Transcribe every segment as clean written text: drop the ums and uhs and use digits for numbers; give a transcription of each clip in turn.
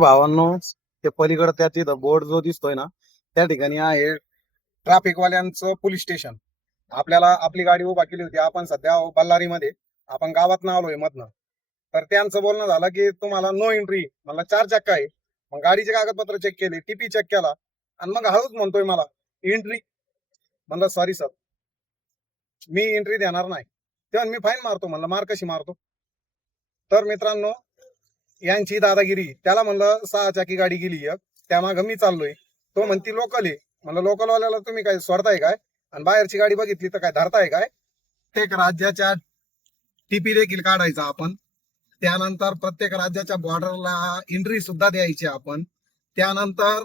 भावांनो, ते पलीकडे त्या तिथं बोर्ड जो दिसतोय ना, त्या ठिकाणी आहे ट्रॅफिक वाल्यांचं पोलीस स्टेशन. आपल्याला आपली गाडी उभा केली होती. आपण सध्या बल्लारीमध्ये, आपण गावात ना आलोय मधनं. तर त्यांचं बोलणं झालं की तुम्हाला नो एंट्री. मला 4 चक्का आहे. मग गाडीचे कागदपत्र चेक केले, टीपी चेक केला, आणि मग हळूच म्हणतोय मला एंट्री. म्हणलं सॉरी सर, मी एंट्री देणार नाही. तेव्हा मी फाईन मारतो. म्हणलं मार कशी मारतो? तर मित्रांनो, यांची दादागिरी. त्याला म्हणलं 6 चाकी गाडी गेली एक, त्यामागं मी चाललोय. तो म्हणती लोकल आहे. म्हणलं लोकलवाल्याला तुम्ही काय सोडताय काय? आणि बाहेरची गाडी बघितली तर काय धरताय काय? प्रत्येक राज्याच्या टीपी देखील काढायचा आपण. त्यानंतर प्रत्येक राज्याच्या बॉर्डरला एंट्री सुद्धा द्यायची आपण. त्यानंतर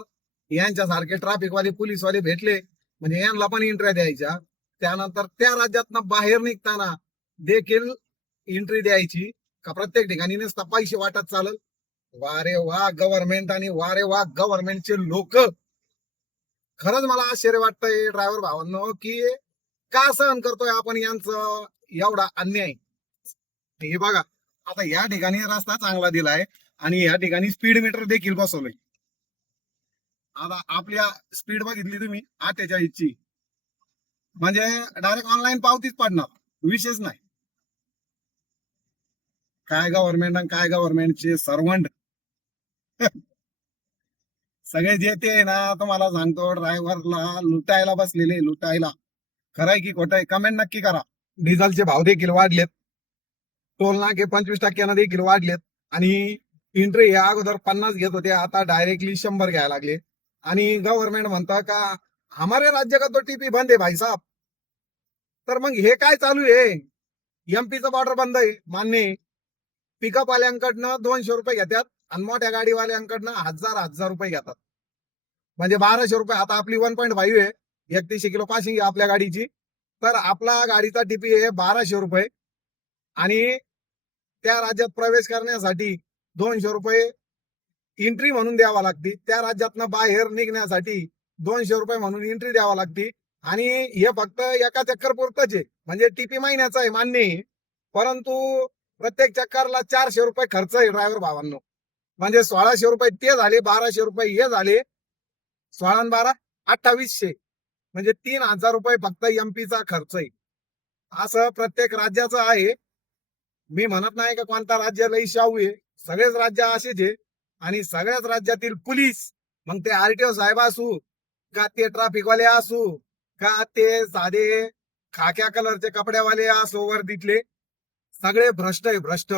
यांच्यासारखे ट्रॅफिकवाले पोलीसवाले भेटले म्हणजे यांना पण एंट्री द्यायच्या. त्यानंतर त्या राज्यातनं बाहेर निघताना देखील एंट्री द्यायची. का प्रत्येक ठिकाणी नुसता पैसे वाटत चालल? वारे वा गव्हर्नमेंट आणि वारे वा गव्हर्नमेंटचे लोक. खरंच मला आश्चर्य वाटतंय ड्रायव्हर भावांनो, की का सहन करतोय आपण यांचं एवढा अन्याय. हे बघा, आता या ठिकाणी रस्ता चांगला दिलाय आणि या ठिकाणी स्पीड मीटर देखील बसवलंय. आता आपल्या स्पीड बघितली तुम्ही 48 ची, म्हणजे डायरेक्ट ऑनलाईन पावतीच पडणार, विशेष नाही. काय गव्हर्नमेंट आणि काय गव्हर्नमेंटचे सर्वंट. सगळे जे ते ना, तुम्हाला सांगतो ड्रायव्हरला लुटायला बसलेले, लुटायला. खरंय की खोटंय? कमेंट नक्की करा. डिझेलचे भाव देखील वाढलेत, टोल नाके 25% देखील वाढलेत, आणि एंट्री या अगोदर 50 घेत होते, आता डायरेक्टली 100 घ्यायला लागले. आणि गव्हर्नमेंट म्हणतं का हमारे राज्य का तो टीपी बंद आहे भाई साहब. तर मग हे काय चालू आहे? एमपीचं बॉर्डर बंद आहे, मान्य आहे. पिकअप वाल्यांकडनं 200 रुपये घेतात आणि मोठ्या गाडीवाल्यांकडनं 1000 रुपये घेतात, म्हणजे 1200 रुपये. आता आपली 1.5 आहे, 31 किलो पासिंग आहे आपल्या गाडीची. तर आपला गाडीचा टीपी आहे 1200 रुपये, आणि त्या राज्यात प्रवेश करण्यासाठी 200 रुपये एंट्री म्हणून द्यावा लागते. त्या राज्यातनं बाहेर निघण्यासाठी 200 रुपये म्हणून एंट्री द्यावा लागते. आणि हे फक्त एका चक्कर पुरतच आहे, म्हणजे टीपी महिन्याचा आहे, मान्य आहे. परंतु प्रत्येक चक्करला 400 रुपये खर्च आहे ड्रायव्हर भावांनो. म्हणजे 1600 रुपये ते झाले, 1200 रुपये हे झाले, 16 आणि 12 2800, म्हणजे 3000 रुपये फक्त एमपीचा खर्च आहे. असं प्रत्येक राज्याचं आहे. मी म्हणत नाही का कोणता राज्य लई शाहू आहे, सगळेच राज्य असेच आहे. आणि सगळ्याच राज्यातील पोलीस, मग ते आरटीओ साहेब असू, का ते ट्रॅफिकवाले असू, का ते साधे खाक्या कलरचे कपड्यावाले असो वर्दीतले, सगळे भ्रष्ट आहे, भ्रष्ट.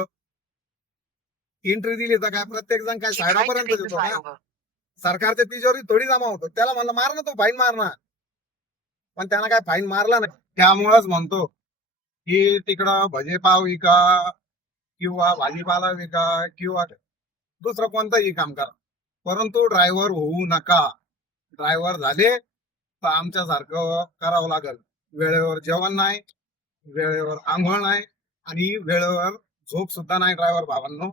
एंट्री दिली तर काय प्रत्येक जण काय सायडापर्यंत देतो का? सरकारच्या तिजोरी थोडी जमा होतो. त्याला म्हणलं मार ना, तो फाईन मारणार, पण त्यानं काय फाईन मारला नाही. त्यामुळेच म्हणतो की तिकडं भजेपाव विका किंवा भाजीपाला विका किंवा दुसरं कोणतंही काम करा, परंतु ड्रायव्हर होऊ नका. ड्रायव्हर झाले तर आमच्यासारखं करावं लागल. वेळेवर जेवण नाही, वेळेवर आंघोळ नाही, आणि वेळेवर झोप सुद्धा नाही ड्रायव्हर भावांनो.